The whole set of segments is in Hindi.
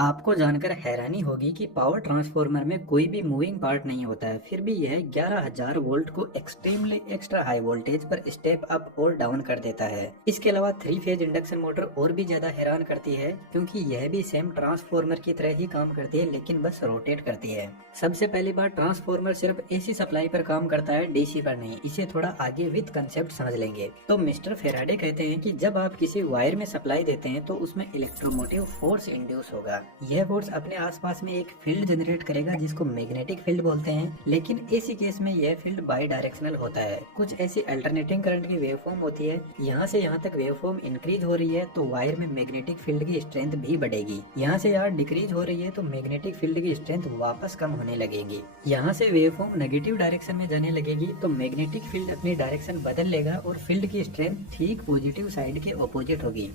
आपको जानकर हैरानी होगी कि पावर ट्रांसफार्मर में कोई भी मूविंग पार्ट नहीं होता है, फिर भी यह 11,000 वोल्ट को एक्सट्रीमली एक्स्ट्रा हाई वोल्टेज पर स्टेप अप और डाउन कर देता है। इसके अलावा 3 फेज इंडक्शन मोटर और भी ज्यादा हैरान करती है, क्योंकि यह भी सेम ट्रांसफार्मर की तरह ही काम करती है, लेकिन बस रोटेट करती है। सबसे पहली बात, ट्रांसफार्मर सिर्फ एसी सप्लाई पर काम करता है, डीसी पर नहीं। इसे थोड़ा आगे विद कंसेप्ट समझ लेंगे तो मिस्टर फेराडे कहते हैं कि जब आप किसी वायर में सप्लाई देते हैं तो उसमें इलेक्ट्रोमोटिव फोर्स इंड्यूस होगा। यह फोर्स अपने आसपास में एक फील्ड जनरेट करेगा जिसको मैग्नेटिक फील्ड बोलते हैं, लेकिन एसी केस में यह फील्ड बाई डायरेक्शनल होता है। कुछ ऐसी अल्टरनेटिंग करंट की वेवफॉर्म होती है, यहाँ से यहाँ तक वेवफॉर्म इंक्रीज हो रही है तो वायर में मैग्नेटिक फील्ड की स्ट्रेंथ भी बढ़ेगी। यहाँ से यहाँ डिक्रीज हो रही है तो मैग्नेटिक फील्ड की स्ट्रेंथ वापस कम होने लगेगी। यहाँ से वेवफॉर्म नेगेटिव डायरेक्शन में जाने लगेगी तो मैग्नेटिक फील्ड अपनी डायरेक्शन बदल लेगा और फील्ड की स्ट्रेंथ ठीक पॉजिटिव साइड के ऑपोजिट होगी।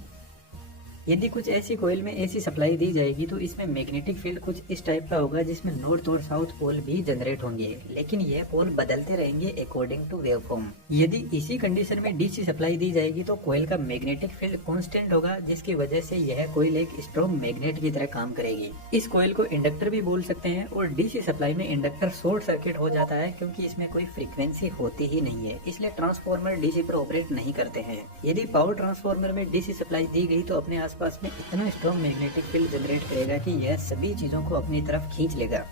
यदि कुछ ऐसी कोयल में ऐसी सप्लाई दी जाएगी तो इसमें मैग्नेटिक फील्ड कुछ इस टाइप का होगा जिसमें नॉर्थ और साउथ पोल भी जनरेट होंगे, लेकिन यह पोल बदलते रहेंगे अकॉर्डिंग टू वेवफॉर्म। यदि इसी कंडीशन में डीसी सप्लाई दी जाएगी तो कोयल का मैग्नेटिक फील्ड कांस्टेंट होगा, जिसकी वजह से यह कोयल एक स्ट्रॉन्ग मैग्नेट की तरह काम करेगी। इस कोयल को इंडक्टर भी बोल सकते हैं और डीसी सप्लाई में इंडक्टर शॉर्ट सर्किट हो जाता है क्योंकि इसमें कोई फ्रीक्वेंसी होती ही नहीं है, इसलिए ट्रांसफार्मर डीसी पर ऑपरेट नहीं करते हैं। यदि पावर ट्रांसफार्मर में डीसी सप्लाई दी गई तो अपने आसपास में इतना स्ट्रॉन्ग मैग्नेटिक फील्ड जनरेट करेगा कि यह सभी चीजों को अपनी तरफ खींच लेगा।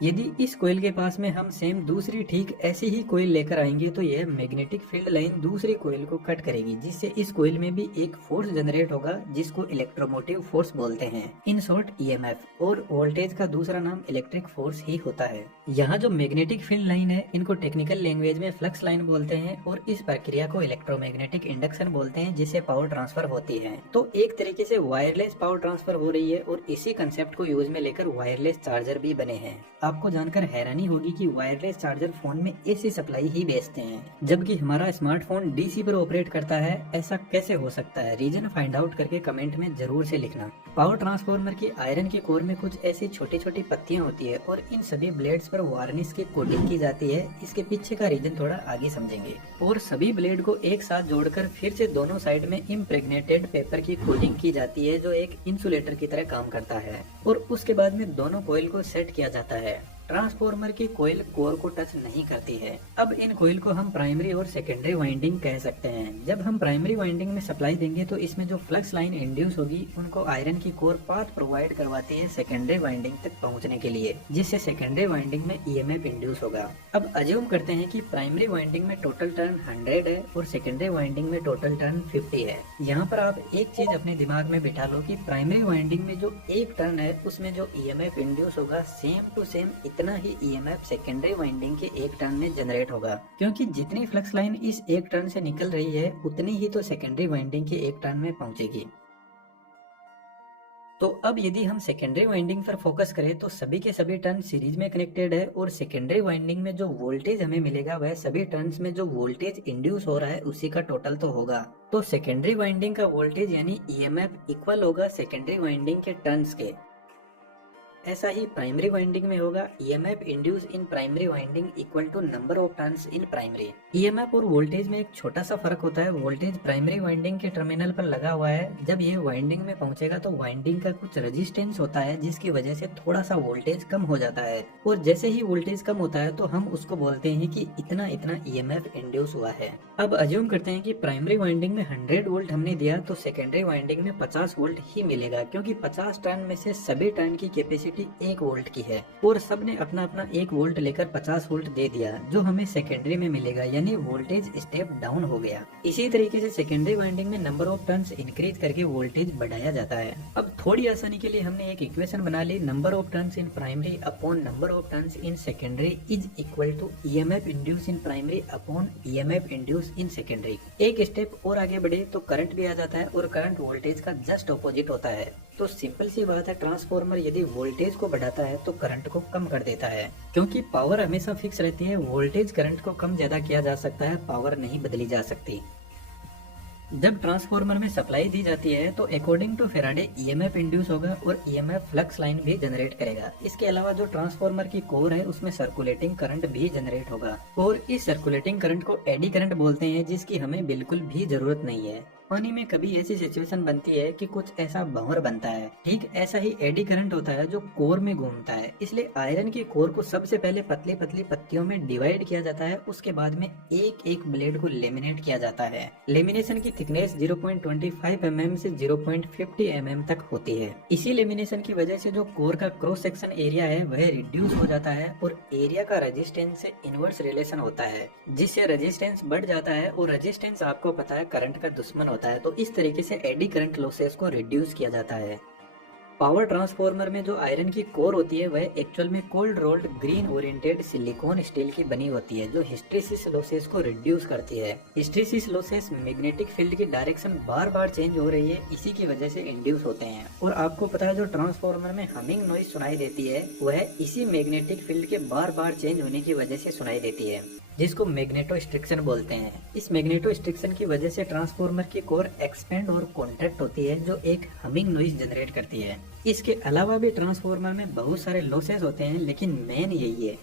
यदि इस कोयल के पास में हम सेम दूसरी ठीक ऐसी ही कोयल लेकर आएंगे तो यह मैग्नेटिक फील्ड लाइन दूसरी कोयल को कट करेगी, जिससे इस कोयल में भी एक फोर्स जनरेट होगा जिसको इलेक्ट्रोमोटिव फोर्स बोलते हैं, इन शॉर्ट ईएमएफ। और वोल्टेज का दूसरा नाम इलेक्ट्रिक फोर्स ही होता है। यहाँ जो मैग्नेटिक फील्ड लाइन है इनको टेक्निकल लैंग्वेज में फ्लक्स लाइन बोलते हैं और इस प्रक्रिया को इलेक्ट्रोमैग्नेटिक इंडक्शन बोलते हैं, जिससे पावर ट्रांसफर होती है। तो एक तरीके से वायरलेस पावर ट्रांसफर हो रही है और इसी कंसेप्ट को यूज में लेकर वायरलेस चार्जर भी बने हैं। आपको जानकर हैरानी होगी कि वायरलेस चार्जर फोन में एसी सप्लाई ही बेचते हैं, जबकि हमारा स्मार्टफोन डीसी पर ऑपरेट करता है। ऐसा कैसे हो सकता है? रीजन फाइंड आउट करके कमेंट में जरूर से लिखना। पावर ट्रांसफार्मर की आयरन के कोर में कुछ ऐसी छोटी छोटी पत्तियां होती है और इन सभी ब्लेड्स पर वार्निश की कोटिंग की जाती है। इसके पीछे का रीजन थोड़ा आगे समझेंगे। और सभी ब्लेड को एक साथ जोड़कर फिर से दोनों साइड में इम्प्रेग्नेटेड पेपर की कोटिंग की जाती है, जो एक इंसुलेटर की तरह काम करता है। और उसके बाद में दोनों कॉइल को सेट किया जाता है। ट्रांसफार्मर की कोयल कोर को टच नहीं करती है। अब इन कोयल को हम प्राइमरी और सेकेंडरी वाइंडिंग कह सकते हैं। जब हम प्राइमरी वाइंडिंग में सप्लाई देंगे तो इसमें जो फ्लक्स लाइन इंड्यूस होगी उनको आयरन की कोर पाथ प्रोवाइड करवाती है सेकेंडरी वाइंडिंग तक पहुंचने के लिए, जिससे सेकेंडरी वाइंडिंग में ईएमएफ इंड्यूस होगा। अब अज्यूम करते हैं कि प्राइमरी वाइंडिंग में टोटल टर्न 100 है और सेकेंडरी वाइंडिंग में टोटल टर्न 50 है। यहाँ पर आप एक चीज अपने दिमाग में बिठा लो कि प्राइमरी वाइंडिंग में जो एक टर्न है उसमें जो ईएमएफ इंड्यूस होगा सेम टू सेम इतना ही ईएमएफ सेकेंडरी वाइंडिंग के एक टर्न में जनरेट होगा, क्योंकि जितनी फ्लक्स लाइन इस एक टर्न से निकल रही है उतनी ही तो सेकेंडरी वाइंडिंग के एक टर्न में पहुंचेगी। तो अब यदि हम सेकेंडरी वाइंडिंग पर फोकस करें तो सभी के सभी टर्न सीरीज में कनेक्टेड है और सेकेंडरी वाइंडिंग में जो वोल्टेज हमें मिलेगा वह सभी टर्न्स में जो वोल्टेज इंड्यूस हो रहा है उसी का टोटल तो होगा। तो सेकेंडरी वाइंडिंग का वोल्टेज यानी ईएमएफ इक्वल होगा सेकेंडरी वाइंडिंग के टर्न्स के। ऐसा ही प्राइमरी वाइंडिंग में होगा EMF induce in primary winding equal to number of turns in primary. EMF और वोल्टेज में एक छोटा सा फर्क होता है। वोल्टेज प्राइमरी वाइंडिंग के टर्मिनल पर लगा हुआ है, जब ये वाइंडिंग में पहुंचेगा तो वाइंडिंग का कुछ रेजिस्टेंस होता है जिसकी वजह से थोड़ा सा वोल्टेज कम हो जाता है। और जैसे ही वोल्टेज कम होता है तो हम उसको बोलते हैं कि इतना इतना ईएमएफ इंड्यूस हुआ है। अब अज्यूम करते हैं कि प्राइमरी वाइंडिंग में 100 वोल्ट हमने दिया तो सेकेंडरी वाइंडिंग में 50 वोल्ट ही मिलेगा, क्योंकि 50 टर्न में से सभी टर्न की कैपेसिटी 1 वोल्ट की है और सबने अपना अपना 1 वोल्ट लेकर 50 वोल्ट दे दिया, जो हमें सेकेंडरी में मिलेगा, यानी वोल्टेज स्टेप डाउन हो गया। इसी तरीके से सेकेंडरी वाइंडिंग में नंबर ऑफ टर्न्स इंक्रीज करके वोल्टेज बढ़ाया जाता है। अब थोड़ी आसानी के लिए हमने एक इक्वेशन बना ली, number of turns in primary upon number of turns in secondary is equal to EMF induce in primary upon EMF induce in secondary. एक स्टेप और आगे बढ़े तो करंट भी आ जाता है और करंट वोल्टेज का जस्ट ऑपोजिट होता है। तो सिंपल सी बात है, ट्रांसफार्मर यदि वोल्टेज को बढ़ाता है तो करंट को कम कर देता है, क्योंकि पावर हमेशा फिक्स रहती है। वोल्टेज करंट को कम ज्यादा किया जा सकता है, पावर नहीं बदली जा सकती। जब ट्रांसफार्मर में सप्लाई दी जाती है तो according to Faraday EMF induce होगा और ईएमएफ फ्लक्स लाइन भी जनरेट करेगा। इसके अलावा जो ट्रांसफार्मर की कोर है उसमें सर्कुलेटिंग करंट भी जनरेट होगा और इस सर्कुलेटिंग करंट को एडी करंट बोलते हैं, जिसकी हमें बिल्कुल भी जरूरत नहीं है। पानी में कभी ऐसी सिचुएशन बनती है कि कुछ ऐसा भंवर बनता है, ठीक ऐसा ही एडी करंट होता है जो कोर में घूमता है। इसलिए आयरन की कोर को सबसे पहले पतली पतली पत्तियों में डिवाइड किया जाता है, उसके बाद में एक एक ब्लेड को लेमिनेट किया जाता है। लेमिनेशन की थिकनेस 0.25 mm से 0.50 mm तक होती है। इसी लेमिनेशन की वजह से जो कोर का क्रॉस सेक्शन एरिया है वह रिड्यूस हो जाता है और एरिया का रेजिस्टेंस से इनवर्स रिलेशन होता है, जिससे रेजिस्टेंस बढ़ जाता है और रेजिस्टेंस आपको पता है करंट का दुश्मन होता है। तो इस तरीके से एडी करंट लॉसेस को रिड्यूस किया जाता है। पावर ट्रांसफार्मर में जो आयरन की कोर होती है वह एक्चुअल में cold rolled green oriented silicon steel की बनी होती है, जो हिस्टैरिसीस लॉसेस को रिड्यूस करती है। हिस्टैरिसीस लॉसेस मैग्नेटिक फील्ड की डायरेक्शन बार बार चेंज हो रही है, इसी की वजह से इंड्यूस होते हैं। और आपको पता है जो ट्रांसफार्मर में हमिंग नॉइज सुनाई देती है वह इसी मैग्नेटिक फील्ड के बार बार चेंज होने की वजह से सुनाई देती है, जिसको मैग्नेटोस्ट्रिक्शन बोलते हैं। इस मैग्नेटोस्ट्रिक्शन की वजह से ट्रांसफार्मर की कोर एक्सपेंड और कॉन्ट्रैक्ट होती है, जो एक हमिंग नॉइज जनरेट करती है। इसके अलावा भी ट्रांसफार्मर में बहुत सारे लॉसेस होते हैं, लेकिन मेन यही है।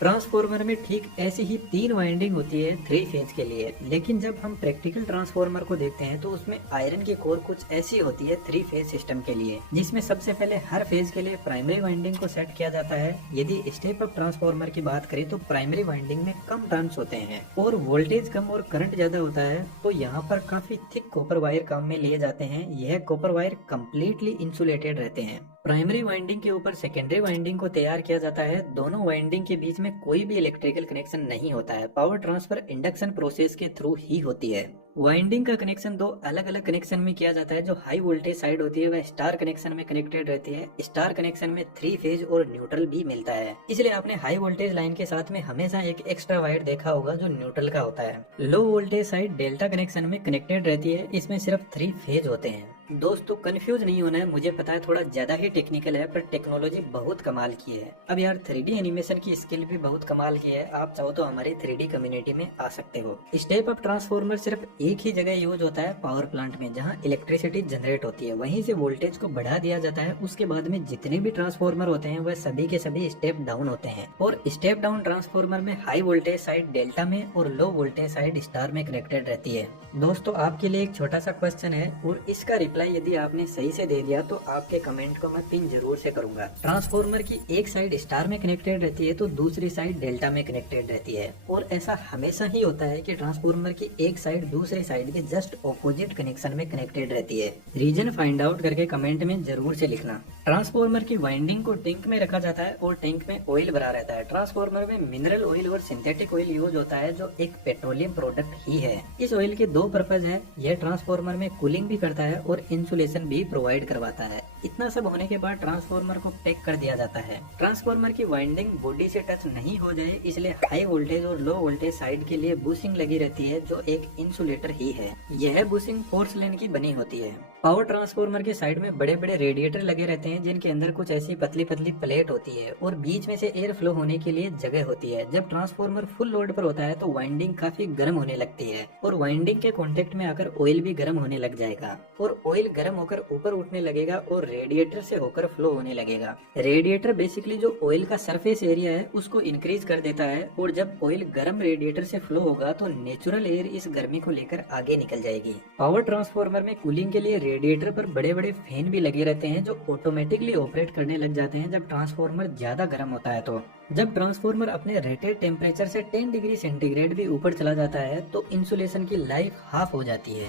ट्रांसफार्मर में ठीक ऐसी ही 3 वाइंडिंग होती है 3 फेज के लिए, लेकिन जब हम प्रैक्टिकल ट्रांसफार्मर को देखते हैं तो उसमें आयरन की कोर कुछ ऐसी होती है 3 फेज सिस्टम के लिए, जिसमें सबसे पहले हर फेज के लिए प्राइमरी वाइंडिंग को सेट किया जाता है। यदि स्टेप अप ट्रांसफार्मर की बात करें तो प्राइमरी वाइंडिंग में कम टर्न्स होते हैं और वोल्टेज कम और करंट ज्यादा होता है, तो यहाँ पर काफी थिक कॉपर वायर काम में लिए जाते हैं। यह कॉपर वायर कम्प्लीटली इंसुलेटेड रहते हैं। प्राइमरी वाइंडिंग के ऊपर सेकेंडरी वाइंडिंग को तैयार किया जाता है। दोनों वाइंडिंग के बीच में कोई भी इलेक्ट्रिकल कनेक्शन नहीं होता है, पावर ट्रांसफर इंडक्शन प्रोसेस के थ्रू ही होती है। वाइंडिंग का कनेक्शन 2 अलग अलग कनेक्शन में किया जाता है। जो हाई वोल्टेज साइड होती है वह स्टार कनेक्शन में कनेक्टेड रहती है। स्टार कनेक्शन में 3 फेज और न्यूट्रल भी मिलता है, इसलिए आपने हाई वोल्टेज लाइन के साथ में हमेशा एक एक्स्ट्रा वायर देखा होगा जो न्यूट्रल का होता है। Low voltage side delta connection में कनेक्टेड रहती है, इसमें सिर्फ 3 फेज होते हैं। दोस्तों कंफ्यूज नहीं होना है, मुझे पता है थोड़ा ज्यादा ही टेक्निकल है, पर टेक्नोलॉजी बहुत कमाल की है। अब यार 3D एनिमेशन की स्किल भी बहुत कमाल की है, आप चाहो तो हमारी 3D कम्युनिटी में आ सकते हो। स्टेप अप ट्रांसफार्मर सिर्फ एक ही जगह यूज होता है, पावर प्लांट में, जहां इलेक्ट्रिसिटी जनरेट होती है, वहीं से वोल्टेज को बढ़ा दिया जाता है। उसके बाद में जितने भी ट्रांसफार्मर होते हैं वह सभी के सभी स्टेप डाउन होते हैं, और स्टेप डाउन ट्रांसफार्मर में हाई वोल्टेज साइड डेल्टा में और लो वोल्टेज साइड स्टार में कनेक्टेड रहती है। दोस्तों आपके लिए एक छोटा सा क्वेश्चन है और इसका रिप्लाई यदि आपने सही से दे दिया तो आपके कमेंट को मैं पिन जरूर से करूंगा। ट्रांसफार्मर की एक साइड स्टार में कनेक्टेड रहती है तो दूसरी साइड डेल्टा में कनेक्टेड रहती है, और ऐसा हमेशा ही होता है कि ट्रांसफार्मर की एक साइड दूसरी साइड के जस्ट ऑपोजिट कनेक्शन में कनेक्टेड रहती है। रीजन फाइंड आउट करके कमेंट में जरूर से लिखना। ट्रांसफार्मर की वाइंडिंग को टैंक में रखा जाता है और टैंक में ऑयल भरा रहता है। ट्रांसफार्मर में मिनरल ऑयल और सिंथेटिक ऑयल यूज होता है, जो एक पेट्रोलियम प्रोडक्ट ही है। इस ऑयल के 2 पर्पज है, यह ट्रांसफार्मर में कूलिंग भी करता है और इंसुलेशन भी प्रोवाइड करवाता है। इतना सब होने के बाद ट्रांसफार्मर को पैक कर दिया जाता है। ट्रांसफार्मर की वाइंडिंग बॉडी से टच नहीं हो जाए इसलिए हाई वोल्टेज और लो वोल्टेज साइड के लिए बुशिंग लगी रहती है, जो एक इंसुलेटर ही है। यह बुशिंग पोर्सलेन की बनी होती है। पावर ट्रांसफार्मर के साइड में बड़े बड़े रेडिएटर लगे रहते हैं, जिनके अंदर कुछ ऐसी पतली पतली प्लेट होती है और बीच में से एयर फ्लो होने के लिए जगह होती है। जब ट्रांसफार्मर फुल लोड पर होता है तो वाइंडिंग काफी गर्म होने लगती है और वाइंडिंग के कांटेक्ट में आकर ऑयल भी गर्म होने लग जाएगा और ऑयल गर्म होकर ऊपर उठने लगेगा और रेडिएटर से होकर फ्लो होने लगेगा। रेडिएटर बेसिकली जो ऑयल का सरफेस एरिया है उसको इंक्रीज कर देता है, और जब ऑयल गर्म रेडिएटर से फ्लो होगा तो नेचुरल एयर इस गर्मी को लेकर आगे निकल जाएगी। पावर ट्रांसफार्मर में कूलिंग के लिए रेडिएटर पर बड़े बड़े फैन भी लगे रहते हैं, जो ऑटोमेटिकली ऑपरेट करने लग जाते हैं जब ट्रांसफार्मर ज्यादा गर्म होता है। तो जब ट्रांसफार्मर अपने रेटेड टेम्परेचर से 10 डिग्री सेंटीग्रेड भी ऊपर चला जाता है तो इंसुलेशन की लाइफ हाफ हो जाती है।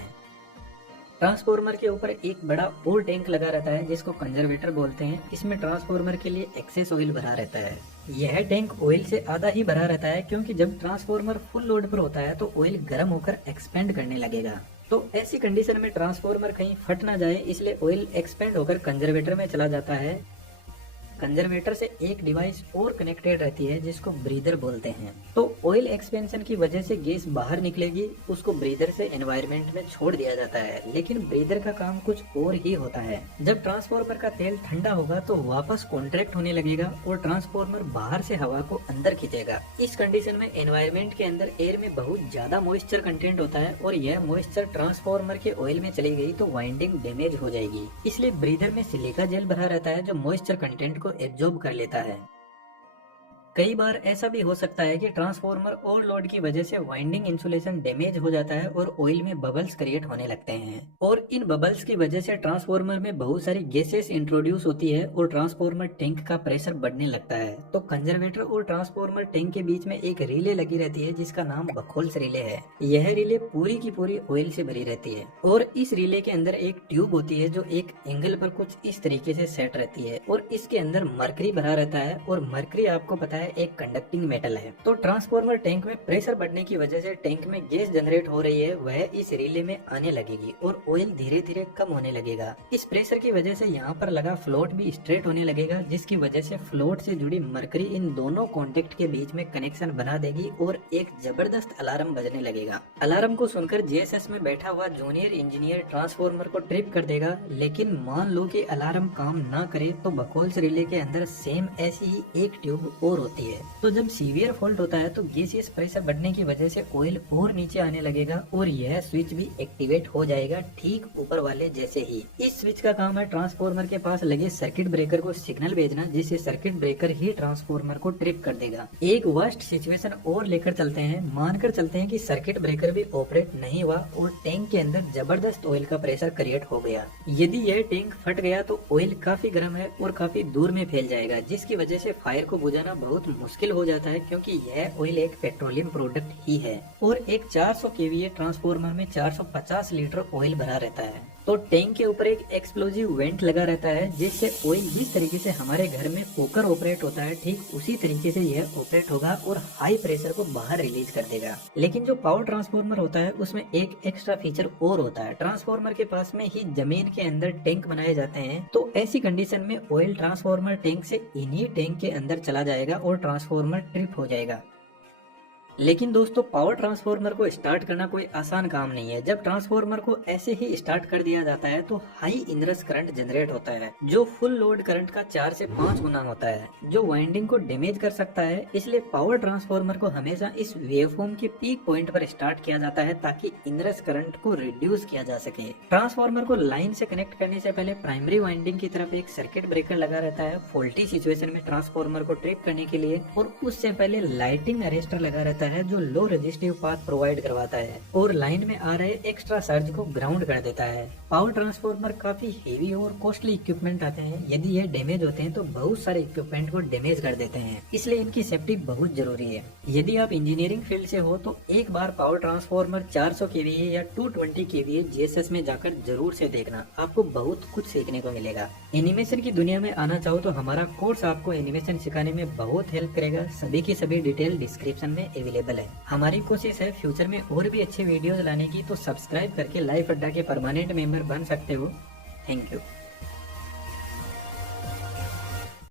ट्रांसफार्मर के ऊपर एक बड़ा और टैंक लगा रहता है जिसको कंजर्वेटर बोलते हैं। इसमें ट्रांसफार्मर के लिए एक्सेस ऑयल भरा रहता है। यह टैंक ऑयल से आधा ही भरा रहता है, क्योंकि जब ट्रांसफार्मर फुल लोड पर होता है तो ऑयल गर्म होकर एक्सपेंड करने लगेगा। तो ऐसी कंडीशन में ट्रांसफार्मर कहीं फट ना जाए इसलिए ऑयल एक्सपेंड होकर कंजर्वेटर में चला जाता है। कंजर्वेटर से एक डिवाइस और कनेक्टेड रहती है जिसको ब्रीदर बोलते हैं। तो ऑयल एक्सपेंशन की वजह से गैस बाहर निकलेगी, उसको ब्रीदर से एनवायरनमेंट में छोड़ दिया जाता है। लेकिन ब्रीदर का काम कुछ और ही होता है। जब ट्रांसफार्मर का तेल ठंडा होगा तो वापस कॉन्ट्रैक्ट होने लगेगा और ट्रांसफार्मर बाहर से हवा को अंदर खींचेगा। इस कंडीशन में एनवायरनमेंट के अंदर एयर में बहुत ज्यादा मॉइस्चर कंटेंट होता है और यह मॉइस्चर ट्रांसफार्मर के ऑयल में चली गई तो वाइंडिंग डैमेज हो जाएगी। इसलिए ब्रीदर में सिलिका जेल भरा रहता है जो मॉइस्चर कंटेंट को एब्जॉर्ब कर लेता है। कई बार ऐसा भी हो सकता है कि ट्रांसफार्मर ओवरलोड की वजह से वाइंडिंग इंसुलेशन डैमेज हो जाता है और ऑयल में बबल्स क्रिएट होने लगते हैं और इन बबल्स की वजह से ट्रांसफार्मर में बहुत सारी गैसेस इंट्रोड्यूस होती है और ट्रांसफार्मर टैंक का प्रेशर बढ़ने लगता है। तो कंजर्वेटर और ट्रांसफार्मर टैंक के बीच में एक रिले लगी रहती है जिसका नाम बखोल्स रिले है। यह रिले पूरी की पूरी ऑयल से भरी रहती है और इस रिले के अंदर एक ट्यूब होती है जो एक एंगल पर कुछ इस तरीके से सेट रहती है और इसके अंदर मरकरी भरा रहता है और मरकरी आपको पता है एक कंडक्टिंग मेटल है। तो ट्रांसफार्मर टैंक में प्रेशर बढ़ने की वजह से टैंक में गैस जनरेट हो रही है, वह इस रिले में आने लगेगी और ऑयल धीरे धीरे कम होने लगेगा। इस प्रेशर की वजह से यहाँ पर लगा फ्लोट भी स्ट्रेट होने लगेगा, जिसकी वजह से फ्लोट से जुड़ी मरकरी इन दोनों कॉन्टेक्ट के बीच में कनेक्शन बना देगी और एक जबरदस्त अलार्म बजने लगेगा। अलार्म को सुनकर जेएसएस में बैठा हुआ जूनियर इंजीनियर ट्रांसफार्मर को ट्रिप कर देगा, लेकिन मान लो कि अलार्म काम ना करे तो बकोल्स रिले के अंदर सेम ऐसी ही एक ट्यूब और होती है। तो जब सीवियर फॉल्ट होता है तो गैसियस प्रेशर बढ़ने की वजह से ऑयल और नीचे आने लगेगा और यह स्विच भी एक्टिवेट हो जाएगा ठीक ऊपर वाले जैसे ही। इस स्विच का काम है ट्रांसफार्मर के पास लगे सर्किट ब्रेकर को सिग्नल भेजना, जिससे सर्किट ब्रेकर ही ट्रांसफार्मर को ट्रिप कर देगा। एक वर्स्ट सिचुएशन और लेकर चलते हैं, मानकर चलते हैं कि सर्किट ब्रेकर भी ऑपरेट नहीं हुआ और टैंक के अंदर जबरदस्त ऑयल का प्रेशर क्रिएट हो गया। यदि यह टैंक फट गया तो ऑयल काफी गर्म है और काफी दूर में फैल जाएगा, जिसकी वजह से फायर को बुझाना बहुत मुश्किल हो जाता है क्योंकि यह ऑयल एक पेट्रोलियम प्रोडक्ट ही है और एक 400 केवीए ट्रांसफार्मर में 450 लीटर ऑयल भरा रहता है। तो टैंक के ऊपर एक एक्सप्लोजिव वेंट लगा रहता है, जिससे ऑयल जिस तरीके से हमारे घर में कुकर ऑपरेट होता है ठीक उसी तरीके से यह ऑपरेट होगा और हाई प्रेशर को बाहर रिलीज कर देगा। लेकिन जो पावर ट्रांसफार्मर होता है उसमें एक एक्स्ट्रा फीचर और होता है, ट्रांसफार्मर के पास में ही जमीन के अंदर टैंक बनाए जाते हैं। तो ऐसी कंडीशन में ऑयल ट्रांसफार्मर टैंक से इन्हीं टैंक के अंदर चला जाएगा और ट्रांसफार्मर ट्रिप हो जाएगा। लेकिन दोस्तों पावर ट्रांसफार्मर को स्टार्ट करना कोई आसान काम नहीं है। जब ट्रांसफार्मर को ऐसे ही स्टार्ट कर दिया जाता है तो हाई इनरस करंट जनरेट होता है जो फुल लोड करंट का 4 से 5 गुना होता है, जो वाइंडिंग को डैमेज कर सकता है। इसलिए पावर ट्रांसफार्मर को हमेशा इस वेवफॉर्म के पीक पॉइंट पर स्टार्ट किया जाता है ताकि इनरस करंट को रिड्यूस किया जा सके। ट्रांसफार्मर को लाइन से कनेक्ट करने से पहले प्राइमरी वाइंडिंग की तरफ एक सर्किट ब्रेकर लगा रहता है फॉल्टी सिचुएशन में ट्रांसफार्मर को ट्रिप करने के लिए, और उससे पहले लाइटिंग अरेस्टर लगा रहता है जो लो रेजिस्टिव पाथ प्रोवाइड करवाता है और लाइन में आ रहे एक्स्ट्रा सर्ज को ग्राउंड कर देता है। पावर ट्रांसफार्मर काफी हेवी और कॉस्टली इक्विपमेंट आते हैं, यदि ये डैमेज होते हैं तो बहुत सारे इक्विपमेंट को डैमेज कर देते हैं, इसलिए इनकी सेफ्टी बहुत जरूरी है। यदि आप इंजीनियरिंग फील्ड से हो तो एक बार पावर ट्रांसफार्मर 400 केवीए या 220 केवीए जेएसएस में जाकर जरूर से देखना, आपको बहुत कुछ सीखने को मिलेगा। एनिमेशन की दुनिया में आना चाहो तो हमारा कोर्स आपको एनिमेशन सिखाने में बहुत हेल्प करेगा। सभी की सभी डिटेल डिस्क्रिप्शन में अवेलेबल है। हमारी कोशिश है फ्यूचर में और भी अच्छे वीडियोस लाने की, तो सब्सक्राइब करके लाइफ अड्डा के परमानेंट मेंबर बन सकते हो। Thank you.